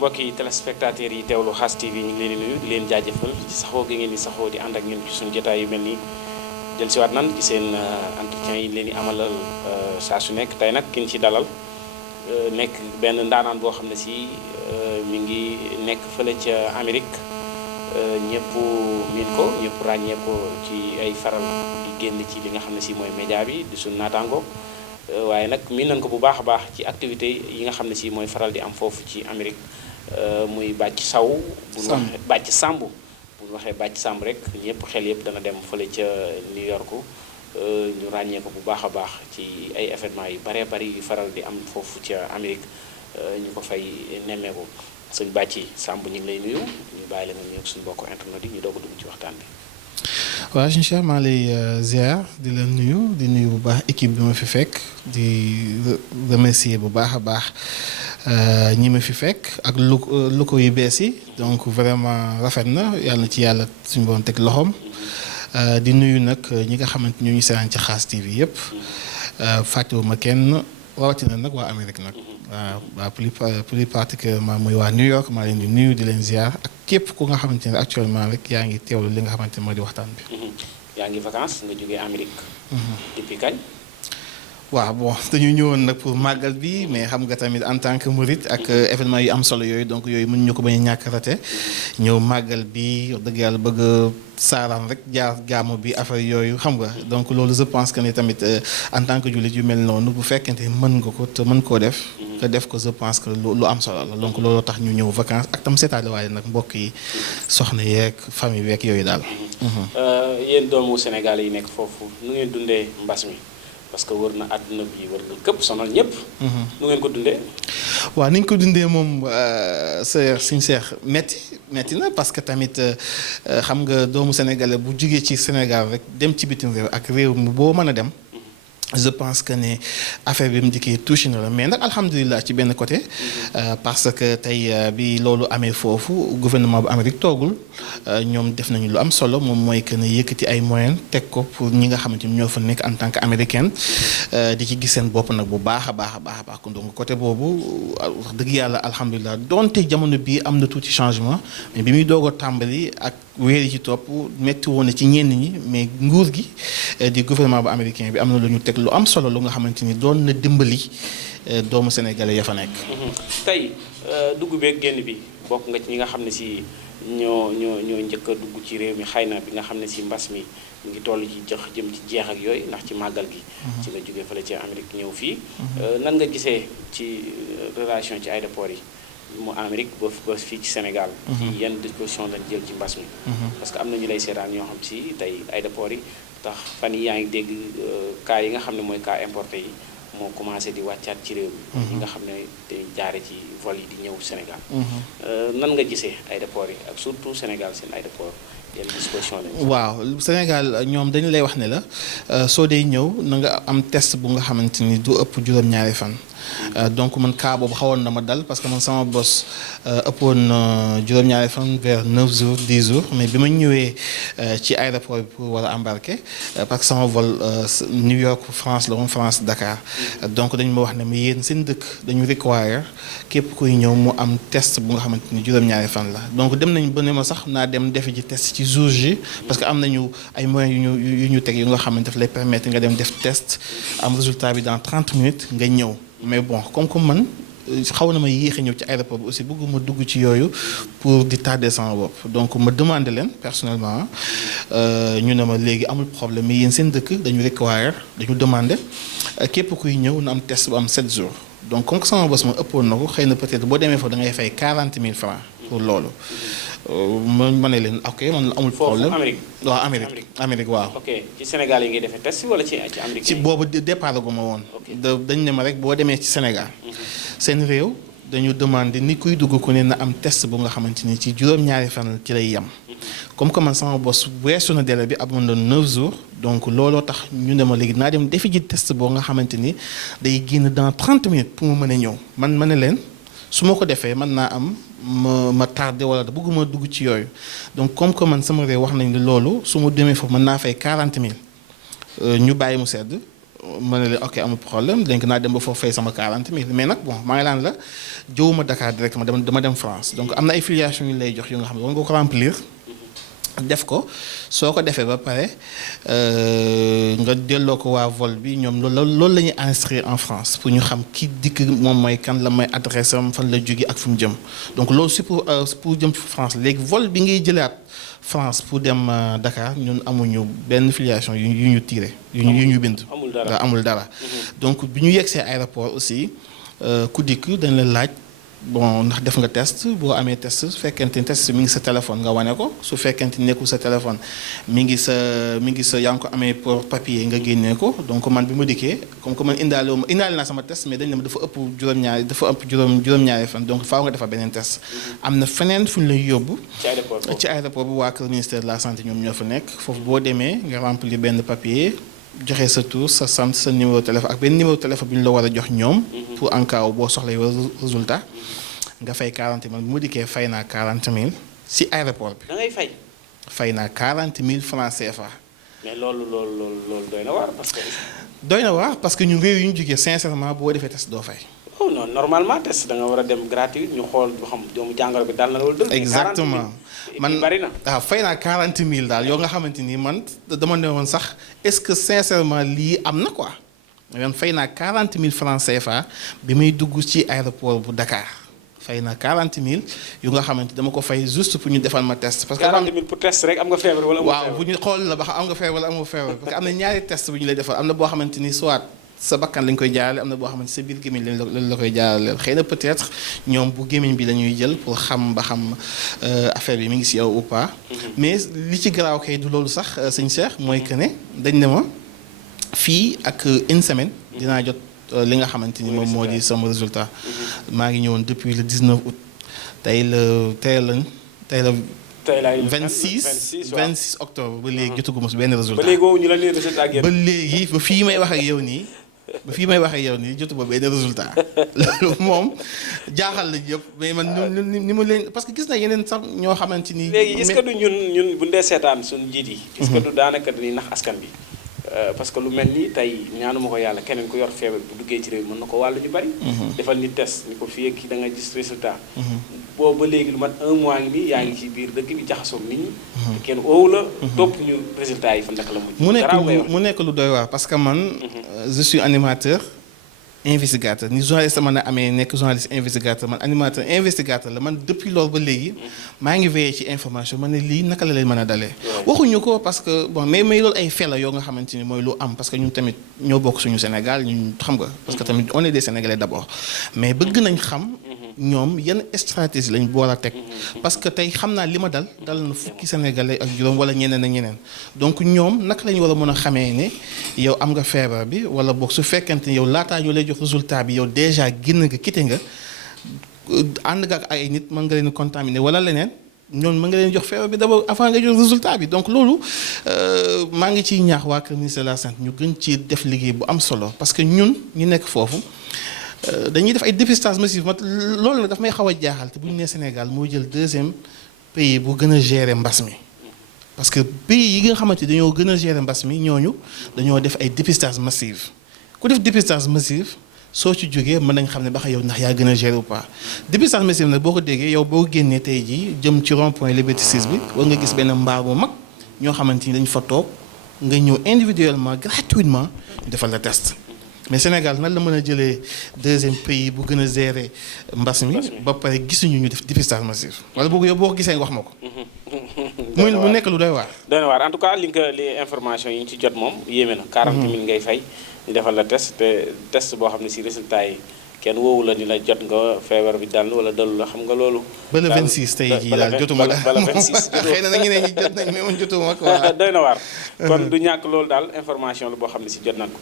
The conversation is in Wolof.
mbokki téléspectateurs yi teewlu Khass TV ñu ngi leen di nuyu di leen jaajëfal ci saxoo gi ngeen di saxoo di ànd ak ñun ci suñu jotaay yu mel nii jël siwaat nan ci seen entretien yi leen di amalal saa su nekk tey nag ki ñu ci dalal nekk benn ndaanaan boo xam ne si mi ngi nekk fële ca Amérique ñëpp miin ko ñëpp ràññee ko ci ay faral di génn ci li nga xam ne si mooy média bi di suñu naataango waaye nag miin nañ ko bu baax a baax ci activité yi nga xam ne si mooy faral di am foofu ci Amérique muy bàcc saw bu ñu waxee bàcc sàmb bu ñu waxee bàcc sàmb rek ñëpp xel yëpp dana dem fële ca New York ñu ràññee ko bu baax a baax ci ay événements yu baree bari yu faral di am foofu ca Amérique ñu ko fay nemmeeku sëñ bàcci sàmb ñu ngi lay nuyu ñu bàyyi la nga nuyu suñu mbokku internet yi ñu doog a dugg ci waxtaan bi. waaw sëñ Cheikh maa lay ziar di la nuyu di nuyu bu baax équipe bi ma fi fekk di remercier bu baax a baax ñi ma fi fekk ak lu ko yu bees yi donc vraiment rafet na yàlla na ci yàlla suñu borom teg loxoom di nuyu nag ñi nga xamante ñu ngi seetaan ci Khass TV yëpp fàttewuma kenn rawatina nag waa Amérique nag waaw plus particulièrement muy waa New York maa leen di nuyu di leen ziar ak képp ku nga xamante ne actuellement rek yaa ngi teewlu li nga xamante ne moo di waxtaan bi. yaa ngi vacances nga jógee Amérique. depuis kañ. waaw bon dañu ñëwoon nag pour màggal bi mais xam nga tamit en tant que mouride ak événement yu am solo yooyu donc yooyu mën ñu ko bañ a ñàkk rate ñëw màggal bi wax dëgg yàlla bëgg saaraan rek jaar gàmmu bi affaire yooyu xam nga donc loolu je pense que ne tamit en tant que jullit yu mel noonu bu fekkente mën nga ko te mën koo def te def ko je pense que lu am solo la donc loolu tax ñu ñëw vacances ak tam seetaale waaye nag mbokk yi soxna yeeg famille beeg yooyu daal. yéen doomu Sénégal yi nekk foofu nu ngeen dundee mbas mi. parce que wër na àdduna bi wër na këpp sonal ñëpp. nu ngeen ko dundee. waaw ni ñu ko dundee moom suñu seex metti na parce que tamit xam nga doomu sénégalais bu jugee ci Sénégal rek dem ci bitim réew ak réew mi boo mën a dem. je pense que ne affaire bi mu dikkee touché na la mais nag alhamdulilah ci benn côté parce que tey bi loolu amee foofu gouvernement bu Amérique toogul ñoom def nañu lu am solo moom mooy que ne yëkkati ay moyens teg ko pour ñi nga xamante ni ñoo fa nekk en tant que américaine di ci gis seen bopp nag bu baax a baax a baax a baax donc côté boobu wax dëgg yàlla alhamdulilah donte jamono bii am na tuuti changement mais bi muy doog a tàmbali ak weer yi ci topp métti woon na ci ñenn ñi mais nguur gi di gouvernement bu américain bi am na lu ñu teg lu am solo lu nga xamante ni doon na dimbali doomu sénégalais ya fa nekk. tey dugg beeg génn bi bokk nga ci ñi nga xam ne si ñoo njëkk a dugg ci réew mi xëy na bi nga xam ne si mbas mi mu ngi toll ci jëm ci jeex ak yooyu ndax ci màggal gi. ci la jógee fële ci Amérique ñëw fii. nan nga gisee ci relation ci aéroport yi mu Amérique ba fii ci Sénégal. ci yan disposition lañ jël ci mbas mi. parce que am na ñu lay seetaan ñoo xam si tey aéroport yi. tax fan yi yaa ngi dégg cas yi nga xam ne mooy cas importé yi moo commencé di wàccaat ci réew mi yi nga xam ne te jaare ci vol yi di ñëw Sénégal nan nga gisee aéroport yi ak surtout Sénégal seen aéroport yenn disposition lañ waaw Sénégal ñoom dañu lay wax ne la soo dee ñëw na nga am test bu nga xamante ni du ëpp juróom-ñaari fan donc man cas boobu xawoon na ma dal parce que man sama bos ëppoon juróom-ñaari fan vers 9 jours 10 jours mais bi ma ñëwee ci aéroport bi pour war a embarquer parce que sama vol New York France la woon France Dakar donc dañu ma wax ne ma yéen seen dëkk dañu require képp kuy ñëw mu am test bu nga xamante ni juróom-ñaari fan la donc dem nañ ba ne ma sax naa dem defi ji test ci jour ji parce que am nañu ay moyens yu ñu teg yu nga xamante daf lay permettre nga dem def test am résultat bi dans 30 minutes nga ñëw mais bon comme man xaw na ma yéex a ñëw ci aéroport bi aussi bëgguma dugg ci yooyu pour di tarder sama bopp donc ma demandé leen personnellement ñu ne ma léegi amul problème mais yéen seen dëkk dañu require dañu demandé képp kuy ñëw na am test bu am 7 jours donc comme que sama bos ma ëppoon na ko xëy na peut-être boo demee foofu da ngay fay 40 000 francs pour loolu ma ne leen ok man amul problème waaw Amérique waaw. ok ci Sénégal yi ngay defee test wala ci Amérique ci boobu départ gu ma woon. dañ ne ma rek boo demee ci Sénégal. seen réew dañu demandé ni kuy dugg ku ne na am test bu nga xamante ni ci juróom-ñaari fan ci lay yem. comme que man sama bos weesu na délai bi amoon na 9 jours donc looloo tax ñu ne ma léegi naa dem defi ji test boo nga xamante ni day génn dans 30 minutes pour mu mën a ñëw man ma ne leen su ma ko defee mën naa am. ma tardé wala da bëgguma dugg ci yooyu donc comme que man sama réew wax nañ ne loolu su ma demee foofu mën naa fay 40 000 ñu bàyyi mu sedd ma ne leen ok amul problème donc naa dem ba foofu fay sama 40 000 mais nag bon maa ngi laan la jëwuma Dakar directement dama dem France donc am na ay filiation yu lay jox yu nga xam ne war nga ko remplir def ko soo ko defee ba pare nga delloo ko waa vol bi ñoom loolu la ñuy inscrire en France pour ñu xam ki dikk moom mooy kan la may adresse am fan la jóge ak fu mu jëm donc loolu si pour jëm France léegi vol bi ngay jëlaat France pour dem Dakar ñun amuñu benn filiation yu ñu tiré yu ñu bind amul dara donc bi ñu yegsee aéroport aussi ku dikk dañ la laaj bon ndax def nga test boo amee test su fekkente ni test mi ngi sa téléphone nga wane ko su fekkente ni nekkul sa téléphone mi ngi sa yaa ngi ko amee pour papier nga génnee ko donc man bi ma dikkee comme que man indaale naa sama test mais dañ ne ma dafa ëpp juróom-ñaari fan donc faaw nga defa beneen test am na feneen fu ñu lay yóbbu ci aéroport bi waa kër ministère de la santé ñoom ñoo fa nekk foofu boo demee nga remplir benn papier joxe sa tur sa sant sa numéro téléphone ak benn numéro téléphone bi ñu la war a jox ñoom pour en cas boo soxlay résultat nga fay 40 000 bu ma dikkee fay naa 40 000 si aéroport bi. da ngay fay. fay naa 40 000 francs CFA. mais loolu doy na waar parce que. doy na waar parce que ñu réew yu ñu jógee sincèrement boo defee test doo fay. oh non normalement test da nga war a dem gratuit ñu xool ba xam doomu jàngoro bi dal na loolu. exactement man bari na. waaw fay naa 40 000 daal yoo nga xamante ni man dama ne woon sax est-ce que sincèrement lii am na quoi man fay naa 40 000 francs CFA bi muy dugg ci aéroport bu Dakar. fay na 40 000 yu nga xamante dama ko fay juste pour ñu defal ma test. parce que 40 000 pour test rek am nga feebar wala amoo feebar. waaw bu ñu xool la ba xam am nga feebar wala amoo feebar parce que am na ñaari test bu ñu lay defal am na boo xamante ni soit sa bakkan lañ koy jaarale am na boo xamante sa biir gémmiñ lañ la koy jaaraleel xëy na peut-être ñoom bu gémmiñ bi la ñuy jël pour xam ba xam affaire bi mi ngi si yow ou pas. mais li ci garaaw kay du loolu sax sëñ Cheikh mooy que ne dañ ne ma fii ak une semaine dinaa jot. li nga xamante ni moom moo di sama résultat maa ngi ñëwoon depuis le 19 août tey la 26 octobre ba léegi jotaguma si benn résultat. ba léegi woowu ñu la nee résultat génn. ba léegi ba fii may wax ak yow nii jotuma benn résultat loolu moom jaaxal la yëpp mais man ni ma leen parce que gis na yeneen sax ñoo xamante ni. léegi est-ce que du ñun bu ndee seetaan suñu njiit yi. est-ce que du daanaka dañuy nax askan bi. parce que lu mel ni tey ñaanuma ko yàlla keneen ku yor feebar bu duggee ci réew mën na ko wàllu ñu bari. defal ni test ni ko fii ak da nga gis résultat. boobu ba léegi lu mat un mois ngi nii yaa ngi ci biir dëkk bi jaxasoo nit ñi. te kenn oowu la. topp ñu résultat yi fa naka la mujj. mu nekk lu doy waar parce que man. je suis animateur investigateur ni journaliste mën a amee nekk journaliste investigateur man animateur investigateur la man depuis loolu ba léegi maa ngi veillé ci information man ne lii naka la leen mën a dalee. waxuñu ko parce que bon mais loolu ay fela yoo nga xamante ni mooy lu am parce que ñun tamit ñoo bokk suñu Sénégal ñun xam nga. parce que tamit on est des Sénégalais d'abord mais bëgg nañ xam. ñoom yan stratégie lañ boole a teg parce que tey xam naa li ma dal na fukki sénégalais ak juróom wala ñeneen ak ñeneen donc ñoom naka la ñu war a mën a xamee ne yow am nga feebar bi wala boog su fekkente ne yow laataa ñu lay jox résultat bi yow déjà génn nga quitté nga ànd nga ak ay nit mën nga leen contaminé wala leneen ñoom mën nga leen jox feebar bi d'abord avant nga jox résultat bi donc loolu maa ngi ciy ñaax waa kër ministère de la santé ñu gën ci def liggéey bu am solo parce que ñun ñu nekk foofu. dañuy def ay dépistage massif loolu nag daf may xaw a jaaxal te bu ñu nee Sénégal moo jël deuxième pays bu gën a gérer mbas mi parce que pays yi nga xamante dañoo gën a gérer mbas mi ñooñu dañoo def ay dépistage massif ku def dépistage massif soo ci jógee mën nañ xam ne ba xam yow ndax yaa gën a gérer ou pas dépistage massif nag boo ko déggee yow boo génnee tey jii jëm ci rond point Liberté 6 bi war nga gis benn mbaar bu mag ñoo xamante ni dañ fa toog nga ñëw individuellement gratuitement ñu defal la test. mais Sénégal nan la mën a jëlee deuxième pays bu gën a gérer mbas mi ba pare gisuñu ñu def dépistage massif wala boog yow boo ko gisee nga wax ma ko. mu nekk lu doy waar. doy na waar en tout cas li information yi ñu ci jot moom yéeme na. 40 000 ngay fay ñu defal la test te test boo xam ne si résultat yi kenn woowu la ni la jot nga feebar bi dal wala dalu la xam nga loolu. ba le 26 tey jii daal jotuma la ba le 26 xëy na ñeneen ñi jot nañ mais man jotuma quoi. doy na waar kon du ñàkk loolu daal information la boo xam ne si jot nañ ko.